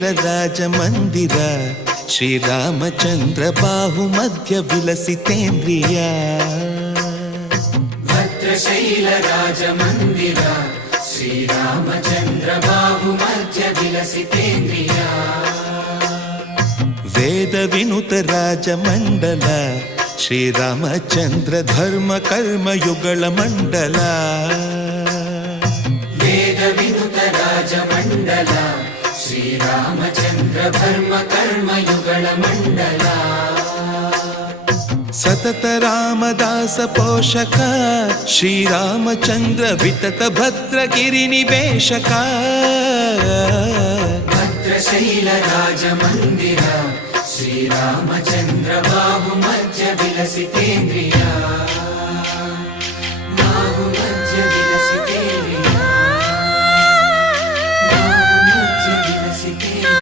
ರಾಜಮಂದಿರ ಶ್ರೀರಾಮಚಂದ್ರ ಬಾಹು ಮಧ್ಯ ವಿಲಸಿತೇಂದ್ರಿಯ ಭದ್ರಶೈಲ ರಾಜಮಂದಿರ ಶ್ರೀರಾಮಚಂದ್ರ ಬಾಹು ಮಧ್ಯ ವಿಲಸಿತೇಂದ್ರಿಯ ವೇದ ವಿನುತ ರಾಜಮಂಡಲ ಶ್ರೀರಾಮಚಂದ್ರ ಧರ್ಮ ಕರ್ಮಯುಗಳ ಮಂಡಲ ವೇದ ವಿನುತ ರಾಜಮಂಡಲ ಶ್ರೀರಾಮಚಂದ್ರ ಧರ್ಮ ಕರ್ಮಯುಗಳ ಮಂಡಲ ಸತತ ರಾಮದಾಸ ಪೋಷಕ ಶ್ರೀರಾಮಚಂದ್ರ ವಿತತ ಭದ್ರಗಿರಿ ನಿವೇಶಕ ಭದ್ರಶೈಲ ರಾಜಮಂದಿರ ಶ್ರೀರಾಮಚಂದ್ರ ಬಾಹು ಮಧ್ಯ ವಿಲಸಿತೇಂದ್ರಿಯ